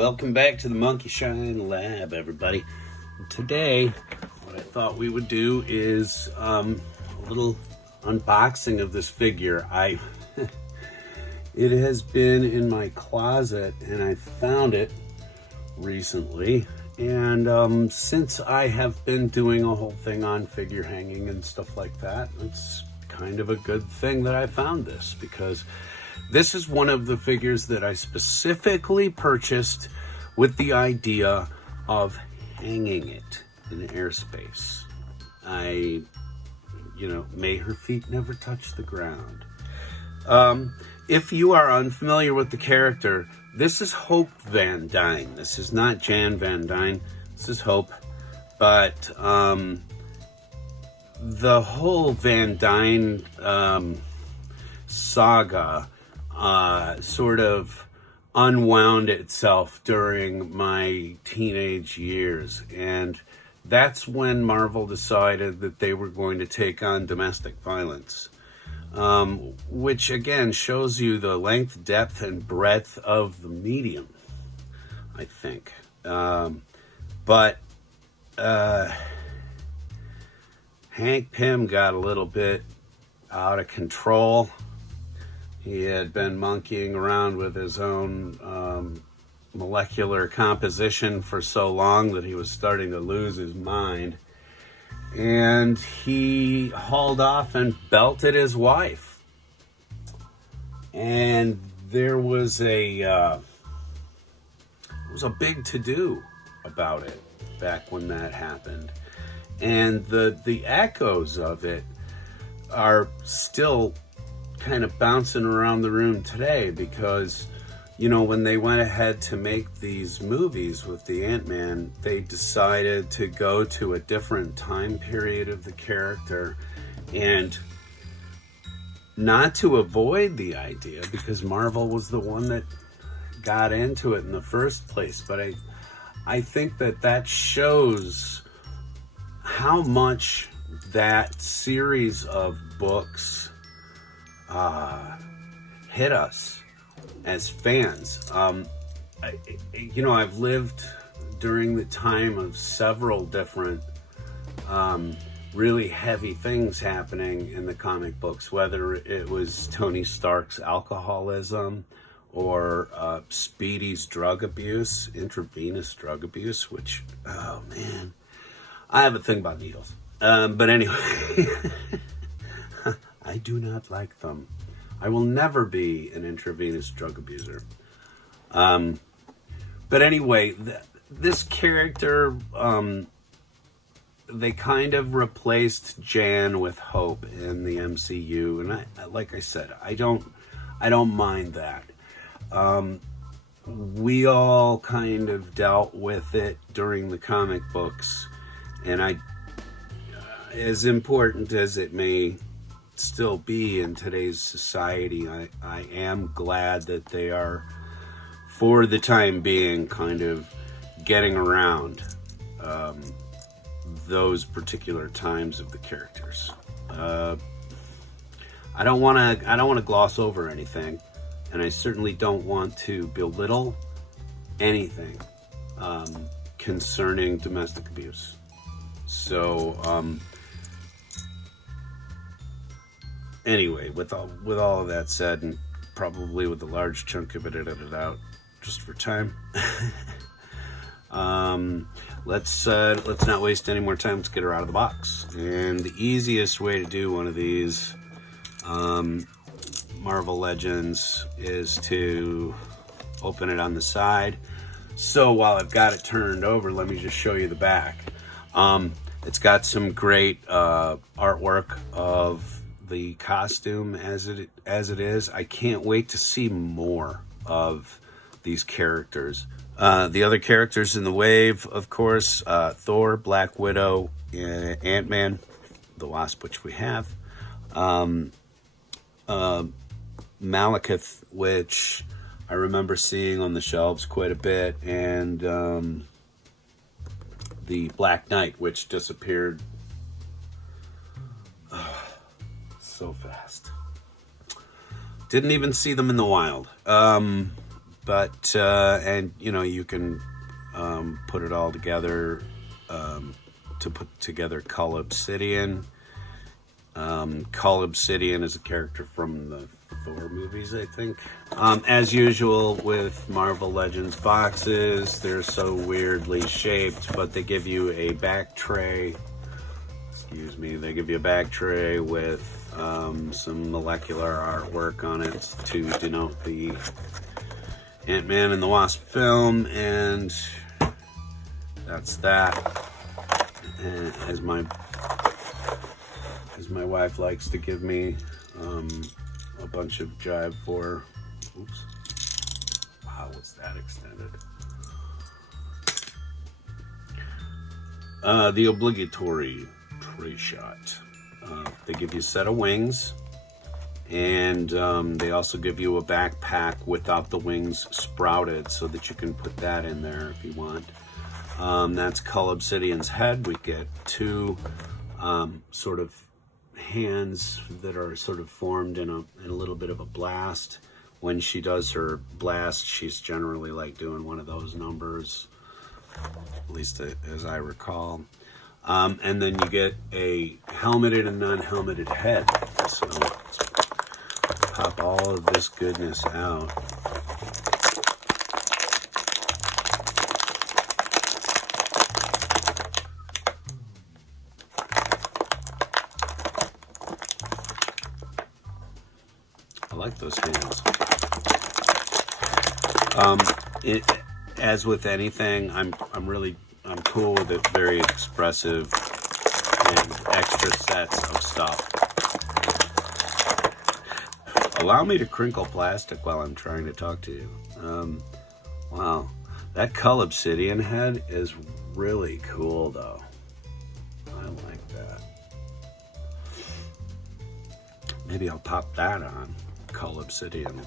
Welcome back to the Monkey Shine Lab, everybody. Today, what I thought we would do is a little unboxing of this figure. It has been in my closet and I found it recently. And since I have been doing a whole thing on figure hanging and stuff like that, it's kind of a good thing that I found this, because this is one of the figures that I specifically purchased with the idea of hanging it in airspace. May her feet never touch the ground. If you are unfamiliar with the character, this is Hope Van Dyne. This is not Jan Van Dyne. This is Hope. But the whole Van Dyne saga sort of unwound itself during my teenage years, and that's when Marvel decided that they were going to take on domestic violence, which again shows you the length, depth, and breadth of the medium, I think. But Hank Pym got a little bit out of control. He had been monkeying around with his own molecular composition for so long that he was starting to lose his mind. And he hauled off and belted his wife. And there was a big to-do about it back when that happened. And the echoes of it are still kind of bouncing around the room today, because when they went ahead to make these movies with the Ant-Man, they decided to go to a different time period of the character, and not to avoid the idea, because Marvel was the one that got into it in the first place. But I think that shows how much that series of books hit us as fans. I've lived during the time of several different really heavy things happening in the comic books, whether it was Tony Stark's alcoholism or Speedy's drug abuse, intravenous drug abuse, which, oh man, I have a thing about needles. But anyway, I do not like them. I will never be an intravenous drug abuser. But anyway, this character, they kind of replaced Jan with Hope in the MCU, and like I said, I don't mind that. We all kind of dealt with it during the comic books, and as important as it may still be in today's society, I am glad that they are, for the time being, kind of getting around those particular times of the characters. I don't want to gloss over anything, and I certainly don't want to belittle anything concerning domestic abuse. So anyway, with all of that said, and probably with a large chunk of it edited out just for time, let's not waste any more time. Let's get her out of the box. And the easiest way to do one of these Marvel Legends is to open it on the side. So while I've got it turned over, let me just show you the back. It's got some great artwork of the costume as it is. I can't wait to see more of these characters. The other characters in the wave, of course, Thor, Black Widow, Ant-Man, the Wasp, which we have, Malekith, which I remember seeing on the shelves quite a bit, and the Black Knight, which disappeared so fast. Didn't even see them in the wild. But and you know, you can put it all together to put together Cull Obsidian. Cull Obsidian is a character from the Thor movies, I think. As usual with Marvel Legends boxes, they're so weirdly shaped, but they give you a back tray. Excuse me, they give you a back tray with some molecular artwork on it to denote the Ant-Man and the Wasp film, and that's that. And as my wife likes to give me a bunch of jive for. Oops. Wow, was that extended? The obligatory tray shot. They give you a set of wings, and they also give you a backpack without the wings sprouted, so that you can put that in there if you want. That's Cull Obsidian's head. We get two sort of hands that are sort of formed in a little bit of a blast. When she does her blast, she's generally like doing one of those numbers, at least as I recall. And then you get a helmeted and non-helmeted head. So let's pop all of this goodness out. I like those hands. As with anything, I'm cool with it. Very expressive and extra sets of stuff. Allow me to crinkle plastic while I'm trying to talk to you. Wow, that Cull Obsidian head is really cool, though. I like that. Maybe I'll pop that on. Cull Obsidian.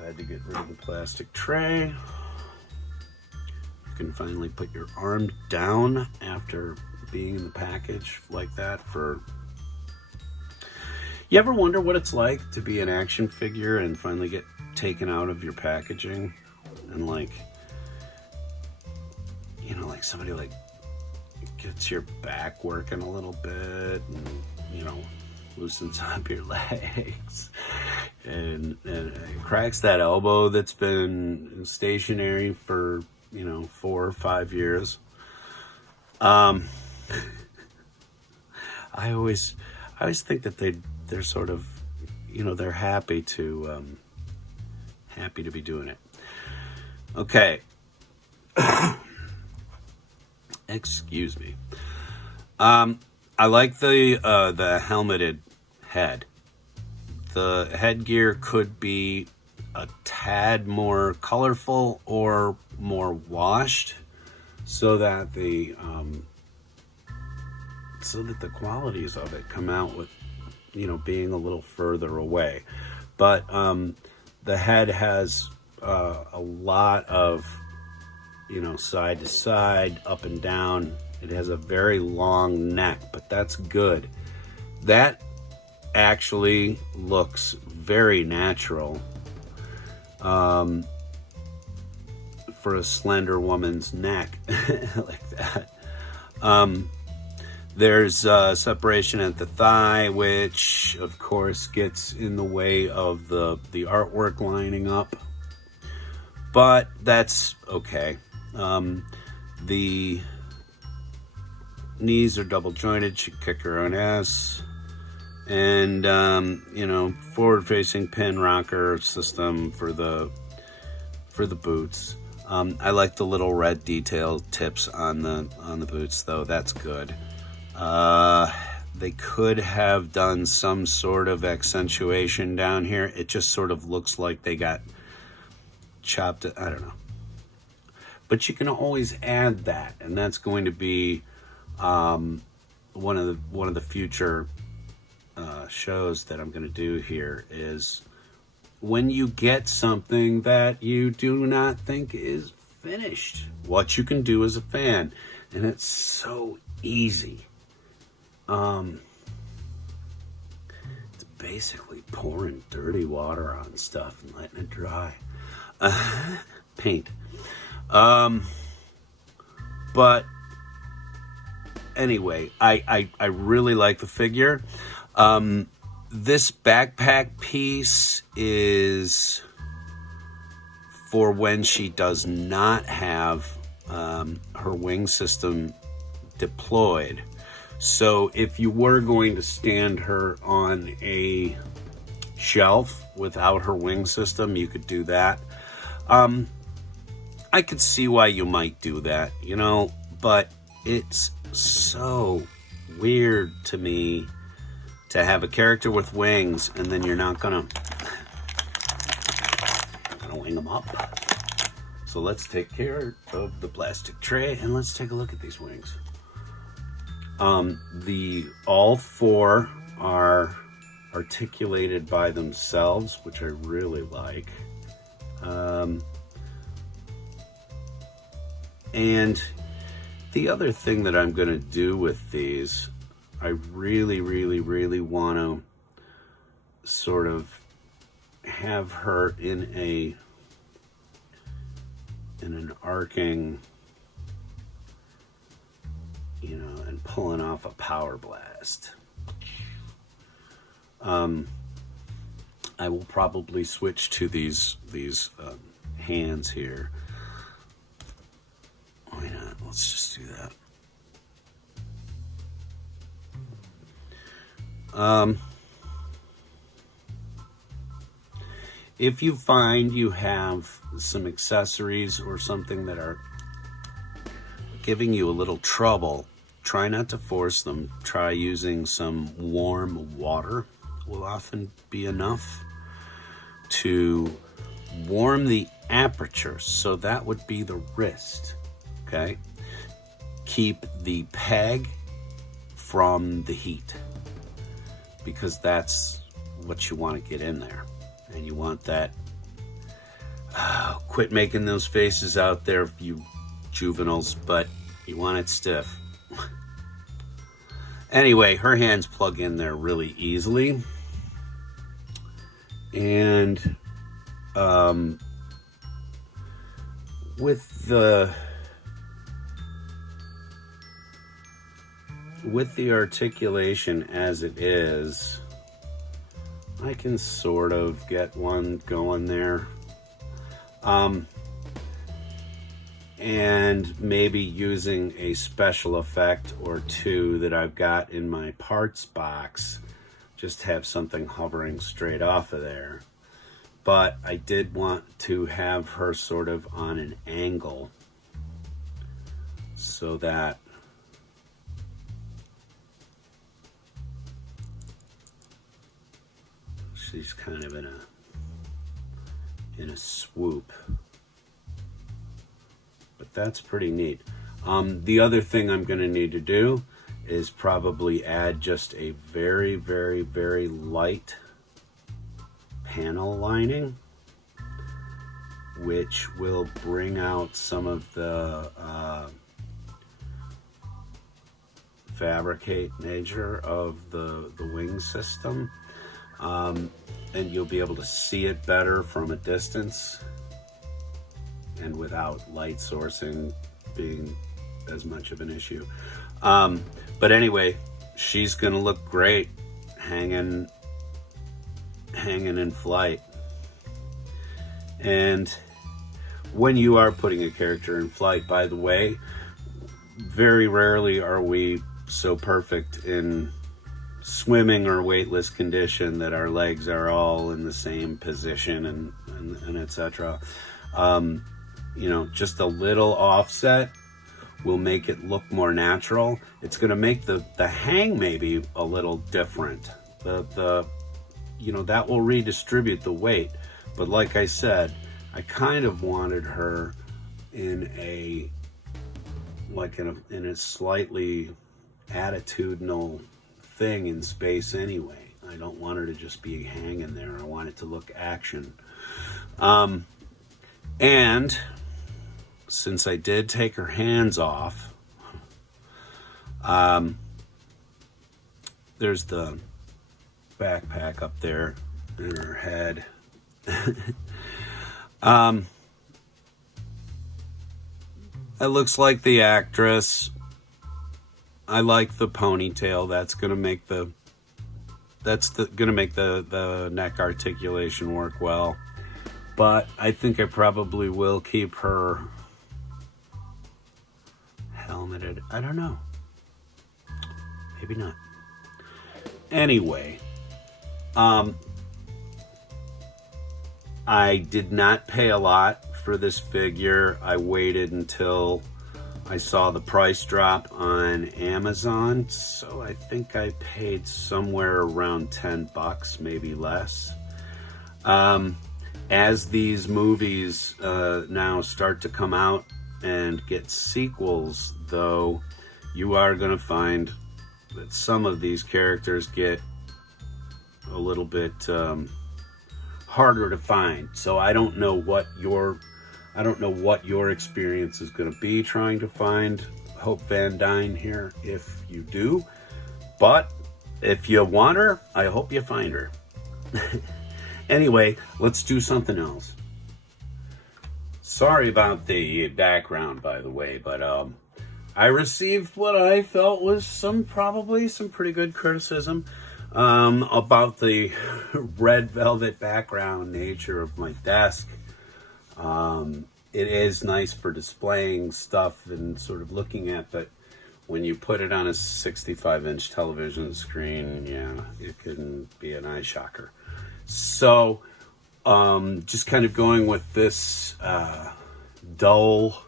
I had to get rid of the plastic tray. You can finally put your arm down after being in the package like that for... You ever wonder what it's like to be an action figure and finally get taken out of your packaging? And like, you know, like somebody like gets your back working a little bit and, you know, loosens up your legs and cracks that elbow that's been stationary for, you know, 4 or 5 years. I always think that they're sort of, you know, they're happy to be doing it. Okay. Excuse me. I like the helmeted head. The headgear could be a tad more colorful or more washed, so that the qualities of it come out with, you know, being a little further away. But the head has a lot of, you know, side to side, up and down. It has a very long neck, but that's good. That actually looks very natural for a slender woman's neck like that. There's separation at the thigh, which of course gets in the way of the artwork lining up, but that's okay. The knees are double jointed. She kick her own ass. And you know, forward facing pin rocker system for the boots. I like the little red detail tips on the boots, though. That's good. They could have done some sort of accentuation down here. It just sort of looks like they got chopped. I don't know. But you can always add that, and that's going to be one of the future shows that I'm going to do here, is when you get something that you do not think is finished, what you can do as a fan. And it's so easy. basically pouring dirty water on stuff and letting it dry. Paint. But anyway, I really like the figure. This backpack piece is for when she does not have her wing system deployed. So if you were going to stand her on a shelf without her wing system, you could do that. I could see why you might do that, you know, but it's so weird to me to have a character with wings and then you're not gonna wing them up. So let's take care of the plastic tray and let's take a look at these wings. All four are articulated by themselves, which I really like. And the other thing that I'm going to do with these, I really want to sort of have her in an arcing, you know, and pulling off a power blast. I will probably switch to these hands here. Why not? Let's just do that. If you find you have some accessories or something that are giving you a little trouble, try not to force them. Try using some warm water will often be enough to warm the aperture. So that would be the wrist, okay? Keep the peg from the heat because that's what you want to get in there. And you want that, quit making those faces out there, you juveniles, but you want it stiff. Anyway, her hands plug in there really easily. And with the articulation as it is, I can sort of get one going there. And maybe using a special effect or two that I've got in my parts box, just have something hovering straight off of there. But I did want to have her sort of on an angle so that she's kind of in a swoop. But that's pretty neat. The other thing I'm going to need to do is probably add just a very light panel lining, which will bring out some of the fabricate nature of the wing system. And you'll be able to see it better from a distance and without light sourcing being as much of an issue. But anyway, she's gonna look great hanging in flight. And when you are putting a character in flight, by the way, very rarely are we so perfect in swimming or weightless condition that our legs are all in the same position and etc. You know, just a little offset will make it look more natural. It's going to make the hang maybe a little different. The you know, that will redistribute the weight. But like I said, I kind of wanted her in a slightly attitudinal thing in space anyway. I don't want her to just be hanging there. I want it to look action. And since I did take her hands off, there's the backpack up there in her head. It looks like the actress. I like the ponytail. That's gonna make the neck articulation work well. But I think I probably will keep her helmeted. I don't know. Maybe not. Anyway, I did not pay a lot for this figure. I waited until I saw the price drop on Amazon, so I think I paid somewhere around $10, maybe less. As these movies now start to come out and get sequels, though, you are going to find that some of these characters get a little bit harder to find. So I don't know what your experience is going to be trying to find Hope Van Dyne here, if you do. But if you want her, I hope you find her. Anyway, let's do something else. Sorry about the background, by the way, but I received what I felt was probably some pretty good criticism about the red velvet background nature of my desk. It is nice for displaying stuff and sort of looking at, but when you put it on a 65-inch television screen, yeah, it can be an eye shocker. So, just kind of going with this dull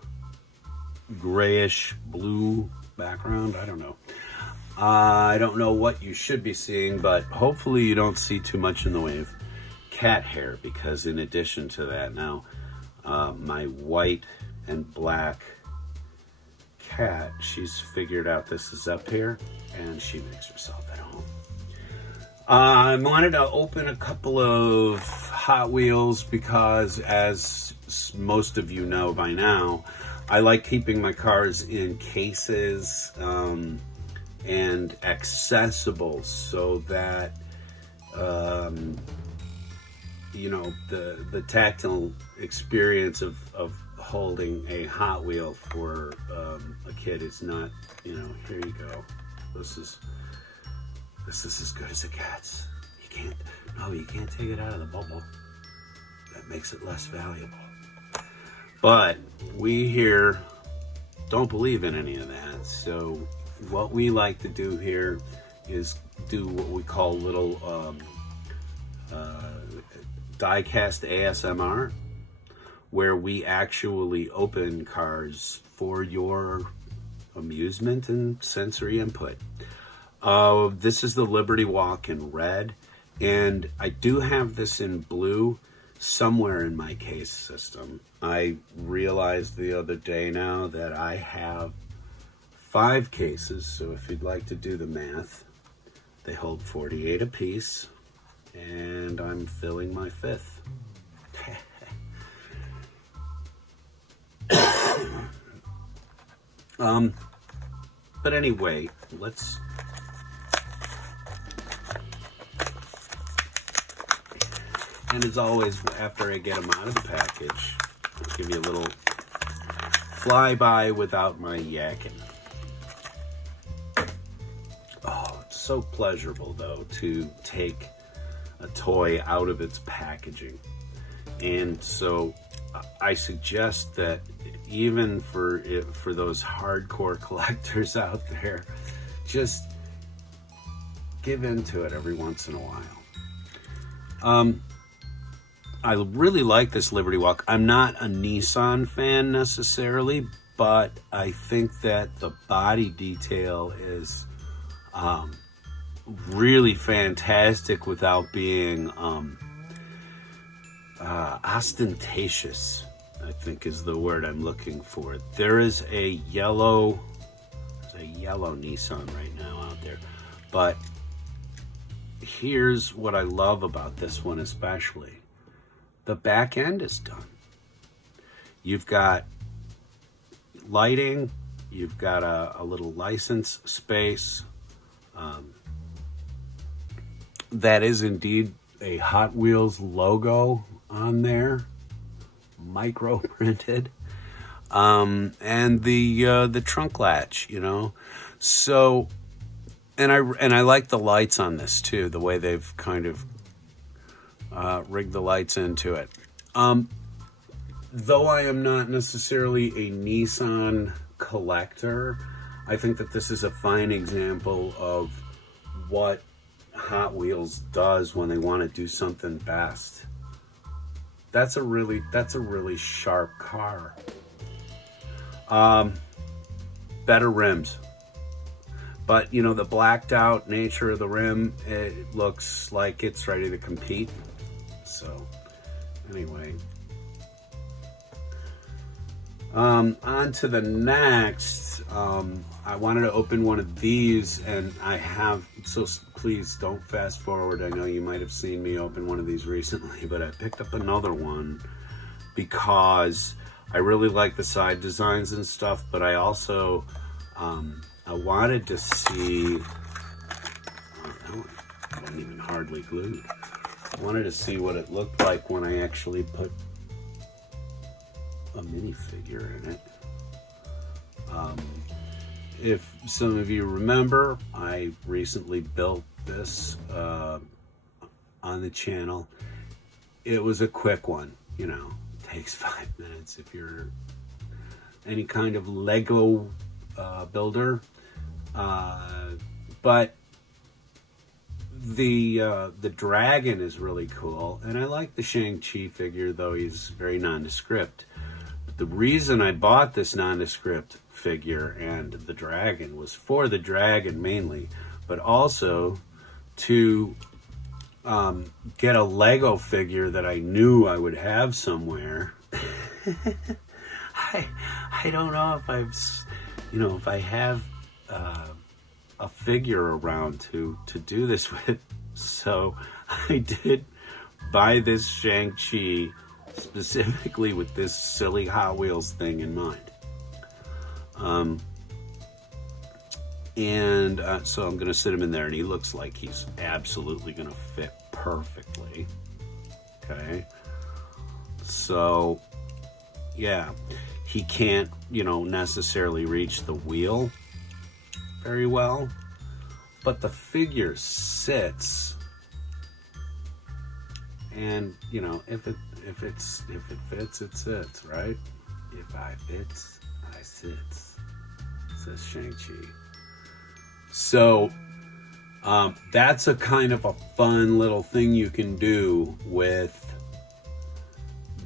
grayish blue background. I don't know. I don't know what you should be seeing, but hopefully you don't see too much in the way of cat hair, because in addition to that, now my white and black cat, she's figured out this is up here, and she makes herself at home. I wanted to open a couple of Hot Wheels because, as most of you know by now, I like keeping my cars in cases and accessible, so that the tactile experience of holding a Hot Wheel for a kid is not, here you go. This is as good as it gets. You can't take it out of the bubble. That makes it less valuable. But we here don't believe in any of that. So what we like to do here is do what we call little die-cast ASMR, where we actually open cars for your amusement and sensory input. This is the Liberty Walk in red, and I do have this in blue somewhere in my case system. I realized the other day now that I have 5 cases, so if you'd like to do the math, they hold 48 apiece, and I'm filling my 5th. But anyway, let's... And as always, after I get them out of the package, I'll give you a little flyby without my yakking. Oh, it's so pleasurable, though, to take a toy out of its packaging. And so I suggest that even for those hardcore collectors out there, just give into it every once in a while. I really like this Liberty Walk. I'm not a Nissan fan necessarily, but I think that the body detail is really fantastic without being ostentatious, I think is the word I'm looking for. There is a yellow Nissan right now out there, but here's what I love about this one especially. The back end is done. You've got lighting, you've got a little license space, that is indeed a Hot Wheels logo on there, micro printed, and the trunk latch, you know. So, and I like the lights on this too, the way they've kind of rigged the lights into it. Though I am not necessarily a Nissan collector, I think that this is a fine example of what Hot Wheels does when they want to do something best. That's a really sharp car. Better rims. But, you know, the blacked out nature of the rim, it looks like it's ready to compete. So, anyway. On to the next. I wanted to open one of these, and I have, so please don't fast forward. I know you might have seen me open one of these recently, but I picked up another one because I really like the side designs and stuff, but I also, I wanted to see, that wasn't even hardly glued. I wanted to see what it looked like when I actually put a minifigure in it. If some of you remember, I recently built this on the channel. It was a quick one, you know, takes 5 minutes if you're any kind of Lego builder. But the dragon is really cool, and I like the Shang-Chi figure, though he's very nondescript. The reason I bought this nondescript figure and the dragon was for the dragon mainly, but also to get a Lego figure that I knew I would have somewhere. I don't know if if I have a figure around to do this with. So I did buy this Shang-Chi specifically with this silly Hot Wheels thing in mind. So I'm going to sit him in there, and he looks like he's absolutely going to fit perfectly. Okay. So, yeah, he can't, necessarily reach the wheel very well, but the figure sits, and, if it fits, it sits, right? If I fits, I sits, says Shang-Chi. So that's a kind of a fun little thing you can do with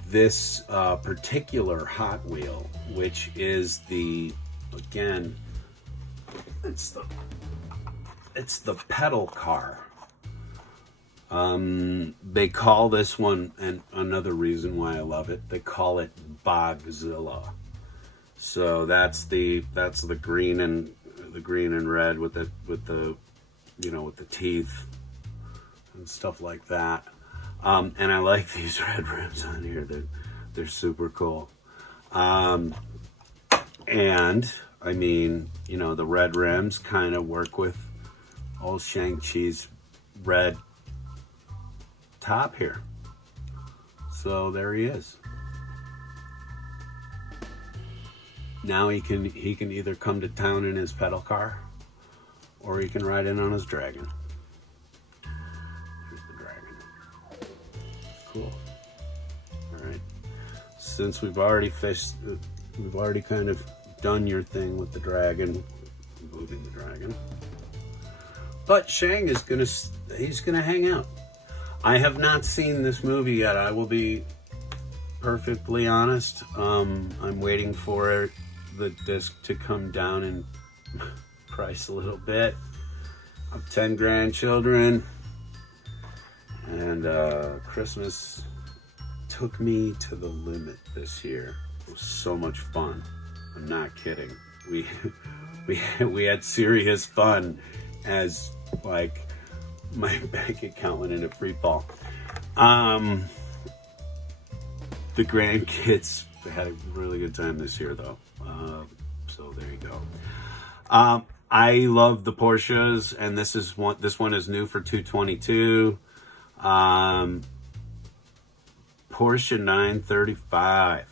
this particular Hot Wheel, which is again, it's the pedal car. They call this one, and another reason why I love it, they call it Bogzilla. So that's the green and red with the teeth and stuff like that. And I like these red rims on here. They're super cool. And I mean, the red rims kind of work with old Shang-Chi's red top here. So there he is. Now he can either come to town in his pedal car, or he can ride in on his dragon. Here's the dragon. Cool. All right. Since we've already kind of done your thing with the dragon, moving the dragon. But Shang is he's gonna hang out. I have not seen this movie yet. I will be perfectly honest. I'm waiting for the disc to come down in price a little bit. I have 10 grandchildren, and Christmas took me to the limit this year. It was so much fun. I'm not kidding. We had serious fun as like my bank account went into free fall. The grandkids had a really good time this year, though. So there you go. I love the Porsches, and this one is new for 222. Porsche 935,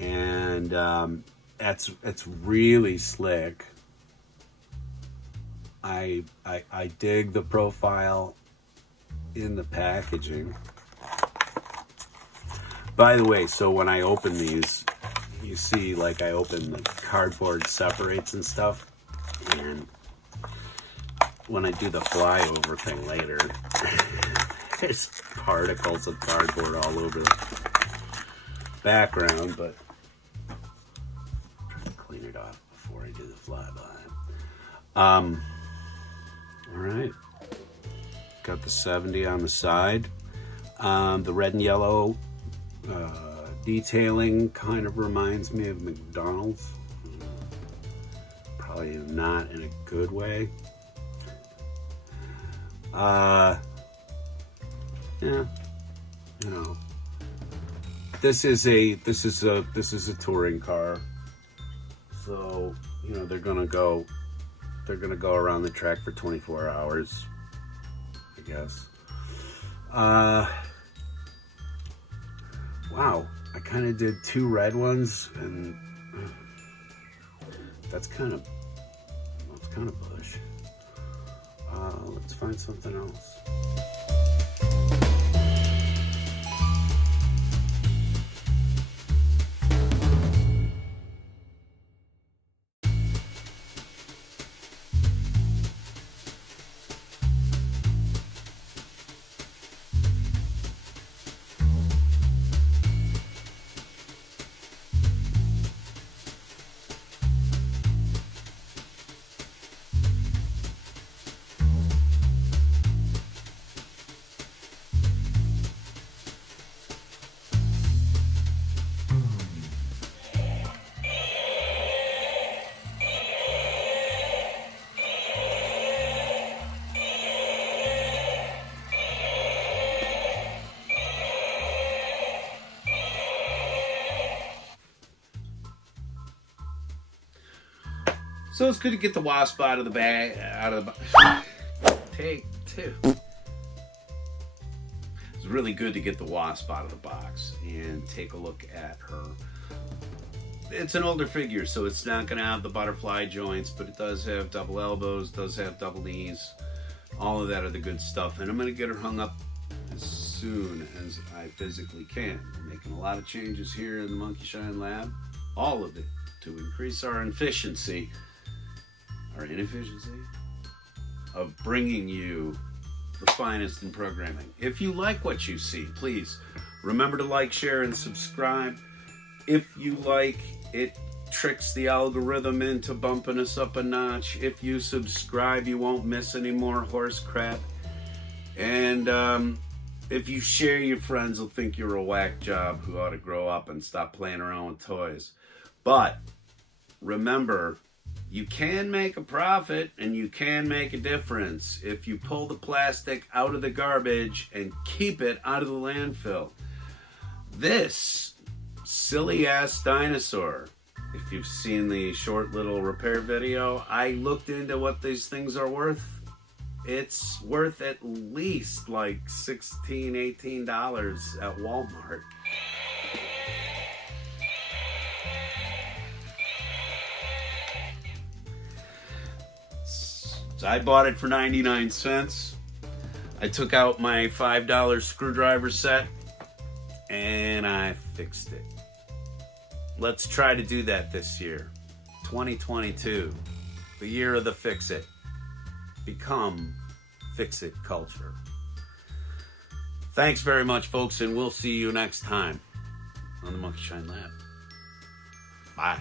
and it's really slick. I dig the profile in the packaging. By the way, so when I open these, you see, like, I open the cardboard separates and stuff, and when I do the flyover thing later, there's particles of cardboard all over the background, but I'm trying to clean it off before I do the flyby. All right, got the 70 on the side. The red and yellow detailing kind of reminds me of McDonald's. Probably not in a good way. Yeah, you know, this is a touring car, so you know they're gonna go around the track for 24 hours, I guess. Wow, I kind of did 2 red ones, and that's kind of bush. Let's find something else. So it's good to get the WASP out of the bag, take 2. It's really good to get the WASP out of the box and take a look at her. It's an older figure, so it's not going to have the butterfly joints, but it does have double elbows, does have double knees. All of that are the good stuff, and I'm going to get her hung up as soon as I physically can. I'm making a lot of changes here in the Monkey Shine Lab, all of it to increase our inefficiency of bringing you the finest in programming. If you like what you see, please remember to like, share, and subscribe. If you like, it tricks the algorithm into bumping us up a notch. If you subscribe, you won't miss any more horse crap. And if you share, your friends will think you're a whack job who ought to grow up and stop playing around with toys. But remember, you can make a profit and you can make a difference if you pull the plastic out of the garbage and keep it out of the landfill. This silly ass dinosaur, if you've seen the short little repair video, I looked into what these things are worth. It's worth at least like $16, $18 at Walmart. I bought it for 99 cents. I took out my $5 screwdriver set and I fixed it. Let's try to do that this year. 2022, the year of the fix-it. Become fix-it culture. Thanks very much, folks, and we'll see you next time on the Monkey Shine Lab. Bye.